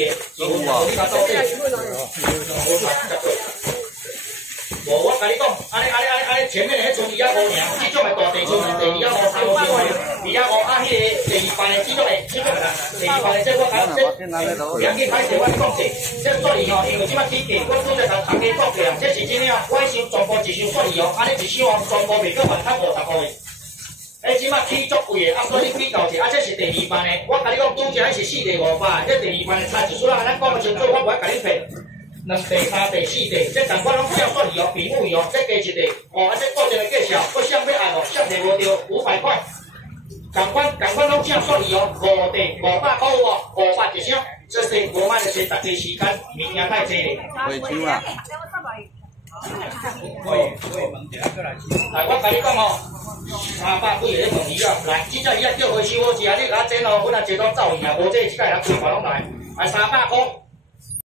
的，是阮你甲做对。无，我甲你讲，安尼，前面的迄村2啊5尔，这种的大地村，第2啊5、3、5、2啊5，啊，迄个第2班的这种的，第2班的这我讲这，两个歹势，我讲者，这作业吼，因为即摆起价，我拄则甲大家讲过啊，这是真诶啊，我迄箱全部一箱作业哦，安尼一箱哦，全部袂过50块的。即摆起足贵的，啊，所以你比较者，啊，这是第2班的，我甲你讲，拄则迄是4地500，这第2班的差一撮啊，咱讲个清楚，我袂甲你骗。2地、3地、4地，这同款拢叫作业哦，屏幕哦，这加一地，哦，啊，这个一个介绍，我相要按哦，相摕无着500块，同款拢叫作业哦，5地500块哦，500一箱，这是我买的是特地时间，物件太济咧。会抢啊！来，我甲你讲哦，300几个咧问鱼啊，来，这只鱼啊叫回收好势啊，你甲我整哦，阮啊一拢走去啊，无这即个人全部拢来，来300块。